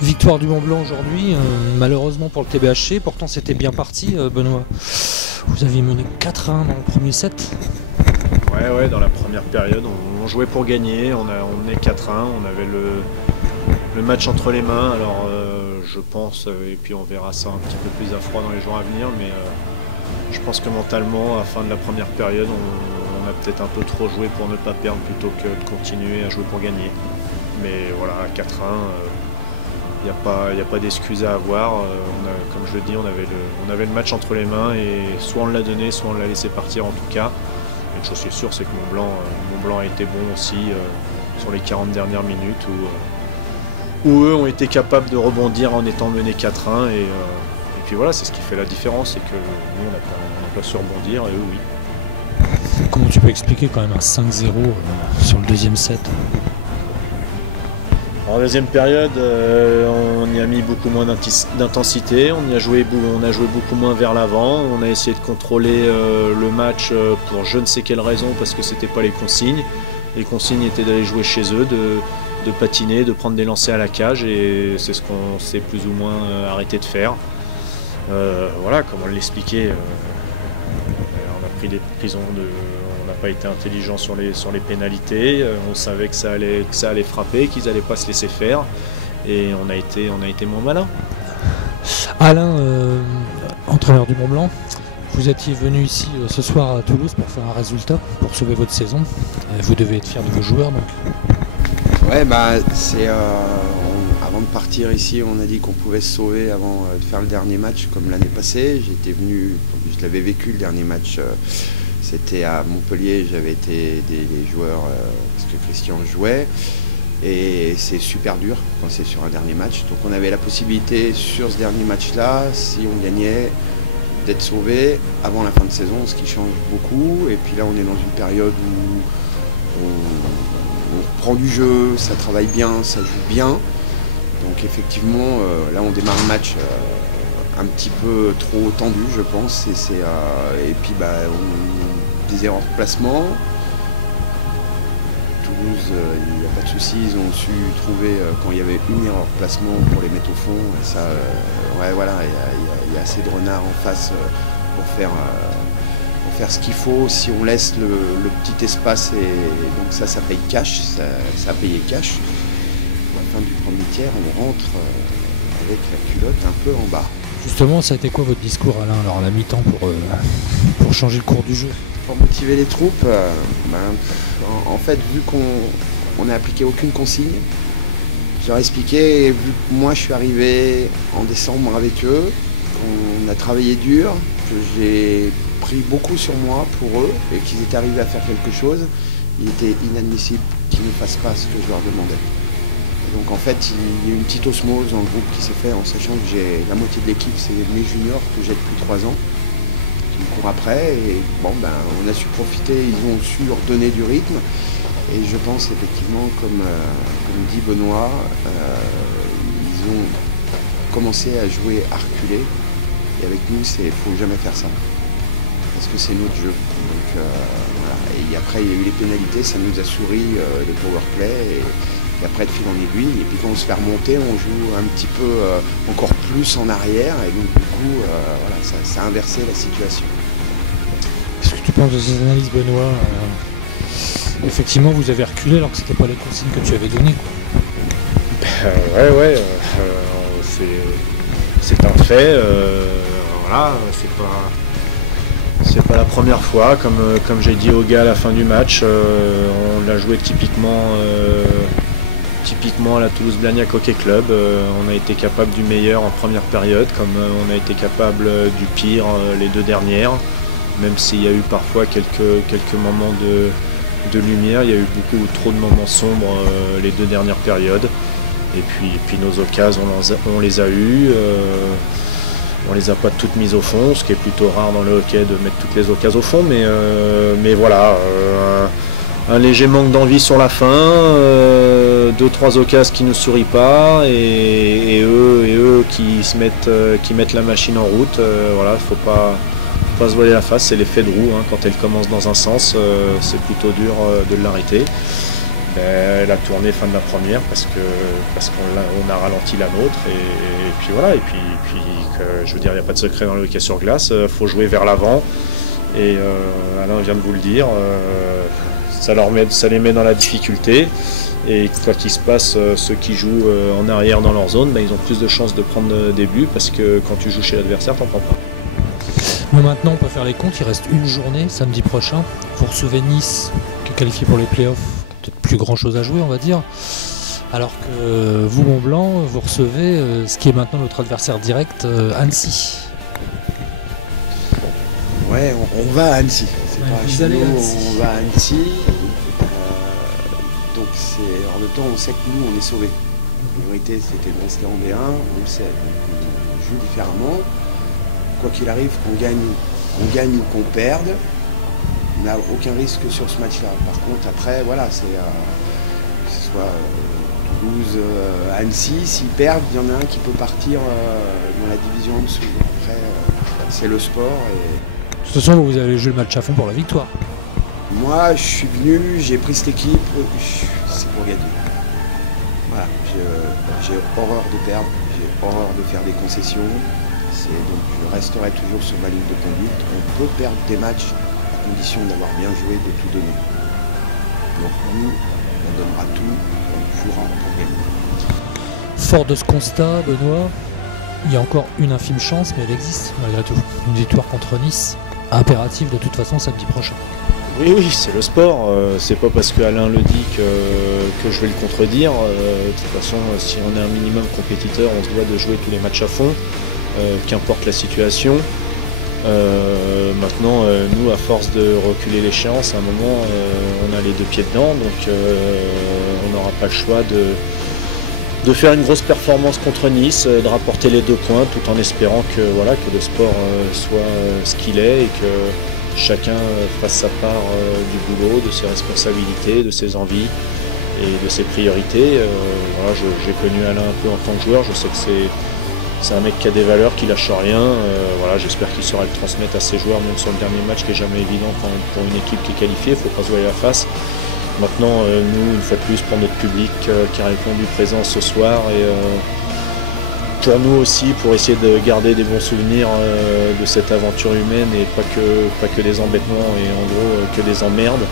Victoire du Mont-Blanc aujourd'hui, malheureusement pour le TBHC, pourtant c'était bien parti, Benoît. Vous aviez mené 4-1 dans le premier set. Ouais, dans la première période, on jouait pour gagner, on menait 4-1, on avait le match entre les mains, alors je pense, et puis on verra ça un petit peu plus à froid dans les jours à venir, mais je pense que mentalement, à la fin de la première période, on a peut-être un peu trop joué pour ne pas perdre plutôt que de continuer à jouer pour gagner. Mais voilà, 4-1, il n'y a pas d'excuse à avoir. Comme je le dis, on avait le match entre les mains et soit on l'a donné, soit on l'a laissé partir en tout cas. Une chose qui est sûre, c'est que Mont-Blanc a été bon aussi sur les 40 dernières minutes où eux ont été capables de rebondir en étant menés 4-1. Et puis voilà, c'est ce qui fait la différence, c'est que nous, on n'a pas su rebondir et eux, oui. Comment tu peux expliquer quand même un 5-0 sur le deuxième set? En deuxième période, on y a mis beaucoup moins d'intensité, on a joué beaucoup moins vers l'avant, on a essayé de contrôler le match pour je ne sais quelle raison parce que c'était pas les consignes. Les consignes étaient d'aller jouer chez eux, de patiner, de prendre des lancers à la cage et c'est ce qu'on s'est plus ou moins arrêté de faire. Voilà, comme on l'expliquait, on a pris des prisons on n'a pas été intelligent sur les pénalités, on savait que ça allait frapper, qu'ils n'allaient pas se laisser faire et on a été moins malin. Alain, entraîneur du Mont-Blanc, vous étiez venu ici ce soir à Toulouse pour faire un résultat, pour sauver votre saison. Vous devez être fier de vos joueurs donc. Ouais, avant de partir ici, on a dit qu'on pouvait se sauver avant de faire le dernier match comme l'année passée. J'étais venu, je l'avais vécu le dernier match. C'était à Montpellier, j'avais été des joueurs parce que Christian jouait et c'est super dur quand c'est sur un dernier match. Donc on avait la possibilité sur ce dernier match-là, si on gagnait, d'être sauvé avant la fin de saison, ce qui change beaucoup. Et puis là on est dans une période où on prend du jeu, ça travaille bien, ça joue bien. Donc effectivement là on démarre le match un petit peu trop tendu je pense et puis des erreurs de placement. Toulouse, il n'y a pas de souci, ils ont su trouver quand il y avait une erreur de placement pour les mettre au fond. Et ça, ouais, voilà, il y a assez de renards en face pour faire ce qu'il faut. Si on laisse le petit espace, et donc ça paye cash, ça a payé cash. À la fin du premier tiers, on rentre avec la culotte un peu en bas. Justement, ça a été quoi votre discours, Alain, alors à la mi-temps pour changer le cours du jeu? Pour motiver les troupes, en fait, vu qu'on n'a appliqué aucune consigne, je leur ai expliqué, et vu que moi je suis arrivé en décembre avec eux, on a travaillé dur, que j'ai pris beaucoup sur moi pour eux et qu'ils étaient arrivés à faire quelque chose, il était inadmissible qu'ils ne fassent pas ce que je leur demandais. Donc en fait, il y a eu une petite osmose dans le groupe qui s'est fait en sachant que la moitié de l'équipe, c'est mes juniors que j'ai depuis 3 ans, qui me courent après. Et bon, on a su profiter, ils ont su redonner du rythme. Et je pense effectivement, comme dit Benoît, ils ont commencé à jouer à reculer. Et avec nous, il ne faut jamais faire ça. Parce que c'est notre jeu. Donc voilà. Et après, il y a eu les pénalités, ça nous a souri le power play. Et après, de fil en aiguille, et puis quand on se fait remonter, on joue un petit peu encore plus en arrière, et donc du coup, voilà, ça a inversé la situation. Qu'est-ce que tu penses de ces analyses, Benoît? Effectivement, vous avez reculé alors que c'était pas les consignes que tu avais données, quoi. Ouais, c'est un fait. Voilà, c'est pas la première fois. Comme j'ai dit aux gars à la fin du match, on l'a joué typiquement à la Toulouse-Blagnac Hockey Club. On a été capable du meilleur en première période, comme on a été capable du pire les 2 dernières. Même s'il y a eu parfois quelques moments de lumière, il y a eu beaucoup trop de moments sombres les 2 dernières périodes. Et puis nos occasions, on les a eues. On les a pas toutes mises au fond, ce qui est plutôt rare dans le hockey de mettre toutes les occasions au fond, mais voilà. Un léger manque d'envie sur la fin, 2-3 occasions qui ne sourient pas, et eux qui mettent la machine en route. Voilà, faut pas se voiler la face, c'est l'effet de roue. Hein. Quand elle commence dans un sens, c'est plutôt dur de l'arrêter. la tournée fin de la première parce qu'on a ralenti la nôtre et puis voilà et puis je veux dire il n'y a pas de secret dans le hockey sur glace, faut jouer vers l'avant et Alain vient de vous le dire, ça les met dans la difficulté et quoi qu'il se passe, ceux qui jouent en arrière dans leur zone, ils ont plus de chances de prendre des buts parce que quand tu joues chez l'adversaire t'en prends pas. Mais maintenant on peut faire les comptes, il reste une journée samedi prochain, vous recevez Nice qui est qualifié pour les playoffs, peut-être plus grand chose à jouer on va dire, alors que vous Mont-Blanc vous recevez ce qui est maintenant notre adversaire direct, Annecy. Ouais, on va à Annecy, c'est Ouais, pas vous chez allez à nous, Annecy. on va à Annecy, donc c'est hors de temps, on sait que nous on est sauvés. La priorité c'était de rester en B1, on le sait, donc on joue différemment. Quoi qu'il arrive, qu'on gagne ou qu'on perde, on n'a aucun risque sur ce match-là. Par contre, après, voilà, c'est que ce soit Toulouse, Annecy, s'ils perdent, il y en a un qui peut partir dans la division en dessous. Après, c'est le sport. Et... De toute façon, vous allez jouer le match à fond pour la victoire. Moi, je suis venu, j'ai pris cette équipe, c'est pour gagner. Voilà, j'ai horreur de perdre, j'ai horreur de faire des concessions. Donc je resterai toujours sur ma ligne de conduite. On peut perdre des matchs à condition d'avoir bien joué, de tout donner. Donc nous, on donnera tout, on jouera pour gagner. Fort de ce constat, Benoît, il y a encore une infime chance, mais elle existe malgré tout. Une victoire contre Nice, impérative de toute façon samedi prochain. Oui, c'est le sport. C'est pas parce que Alain le dit que je vais le contredire. De toute façon, si on est un minimum compétiteur, on se doit de jouer tous les matchs à fond. Qu'importe la situation. Maintenant, nous, à force de reculer l'échéance, à un moment, on a les deux pieds dedans, donc on n'aura pas le choix de faire une grosse performance contre Nice, de rapporter les 2 points, tout en espérant que le sport soit ce qu'il est et que chacun fasse sa part du boulot, de ses responsabilités, de ses envies et de ses priorités. J'ai connu Alain un peu en tant que joueur, je sais que c'est un mec qui a des valeurs, qui lâche rien. J'espère qu'il saura le transmettre à ses joueurs, même sur le dernier match qui n'est jamais évident pour une équipe qui est qualifiée, il ne faut pas se voiler la face. Maintenant, nous, une fois de plus, pour notre public qui a répondu présent ce soir, et pour nous aussi, pour essayer de garder des bons souvenirs de cette aventure humaine et pas que des embêtements et en gros que des emmerdes,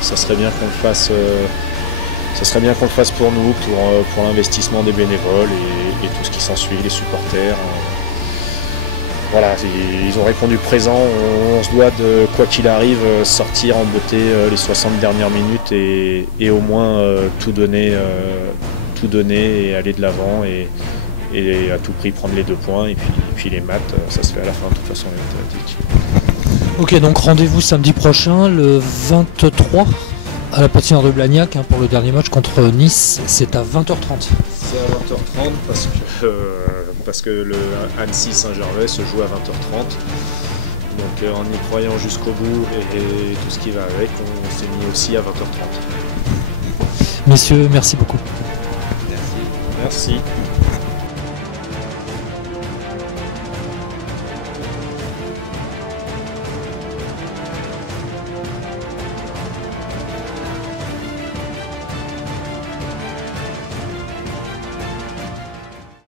ça serait bien qu'on le fasse. Ça serait bien qu'on le fasse pour nous, pour l'investissement des bénévoles et tout ce qui s'ensuit, les supporters. Voilà, ils ont répondu présent. On se doit de, quoi qu'il arrive, sortir en beauté les 60 dernières minutes et au moins tout donner et aller de l'avant et à tout prix prendre les 2 points. Et puis les maths, ça se fait à la fin, de toute façon, les mathématiques. Ok, donc rendez-vous samedi prochain, le 23. À la patinoire de Blagnac pour le dernier match contre Nice, c'est à 20h30. C'est à 20h30 parce que le Annecy Saint-Gervais se joue à 20h30. Donc en y croyant jusqu'au bout et tout ce qui va avec, on s'est mis aussi à 20h30. Messieurs, merci beaucoup. Merci. Merci.